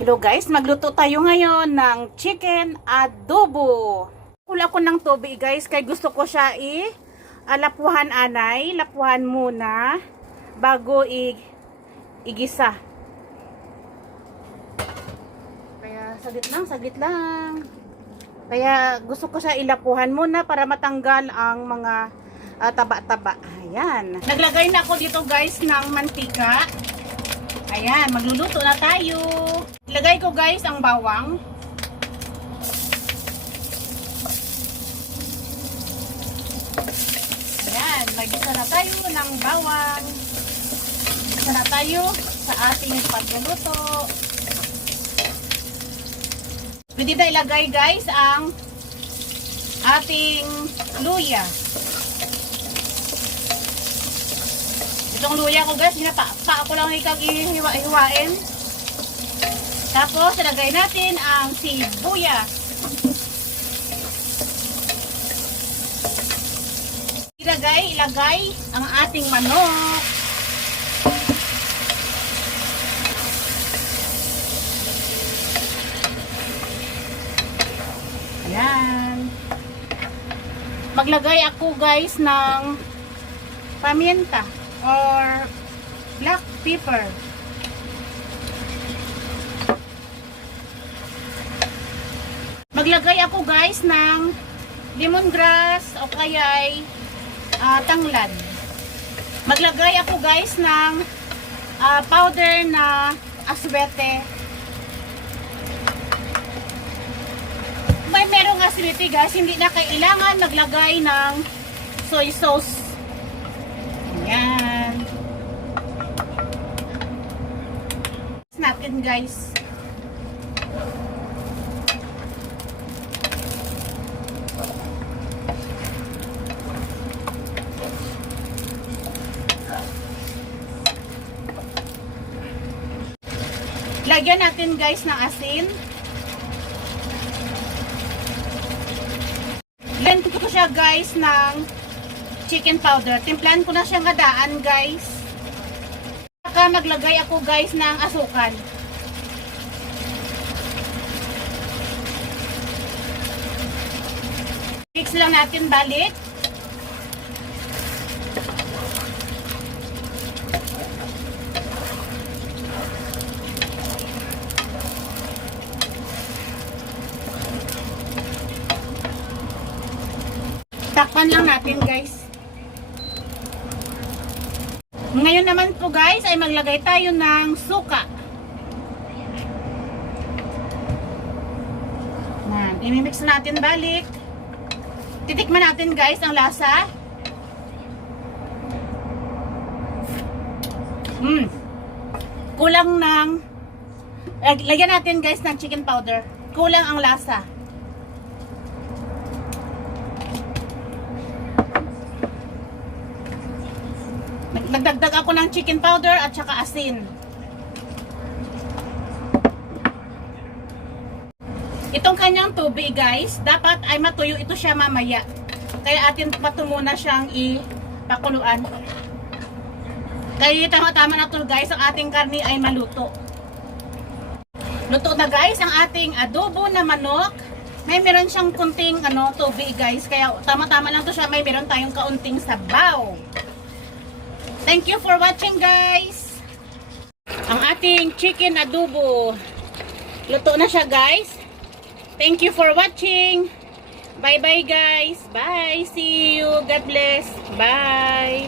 Hello guys, magluto tayo ngayon ng chicken adobo. Kula ko ng tubig guys, kaya gusto ko siya lapuhan anay, lapuhan muna bago igisa. Kaya saglit lang. Kaya gusto ko siya ilapuhan muna para matanggal ang mga taba-taba. Ayan. Naglagay na ako dito guys ng mantika. Ayan, magluluto na tayo. Ilagay ko guys ang bawang. Ayan, magisa na tayo ng bawang. Magisa na tayo sa ating pagluluto. Pwede na ilagay guys ang ating luya. Itong luya ko guys, pa ako lang hiwa-hiwain. Tapos, ilagay natin ang sibuyas. Ilagay ang ating manok. Ayan. Maglagay ako guys ng paminta or black pepper. Maglagay ako guys ng lemongrass o kaya'y tanglad. Maglagay ako guys ng powder na aswete. May merong aswete guys, hindi na kailangan maglagay ng soy sauce. Ayan. Natin guys. Lagyan natin guys ng asin. Blend ko siya guys ng chicken powder. Timplahan ko na siyang gadaan guys. Saka maglagay ako guys ng asukal. Mix lang natin balik. Takpan lang natin guys. Ngayon naman po guys ay maglagay tayo ng suka. I-mix natin balik. Titikman natin guys ang lasa. Kulang ng lagyan natin guys ng chicken powder. Kulang ang lasa. Nagdagdag ako ng chicken powder at saka asin. Itong kanyang tubig guys, dapat ay matuyo ito siya mamaya. Kaya atin pato muna siyang ipakuluan. Kaya tama-tama na to guys, ang ating karni ay maluto. Luto na guys ang ating adobo na manok. May meron siyang kunting tubig guys, kaya tama-tama lang to siya, may meron tayong kaunting sabaw. Thank you for watching guys. Ang ating chicken adobo. Luto na siya guys. Thank you for watching. Bye bye guys. Bye. See you. God bless. Bye.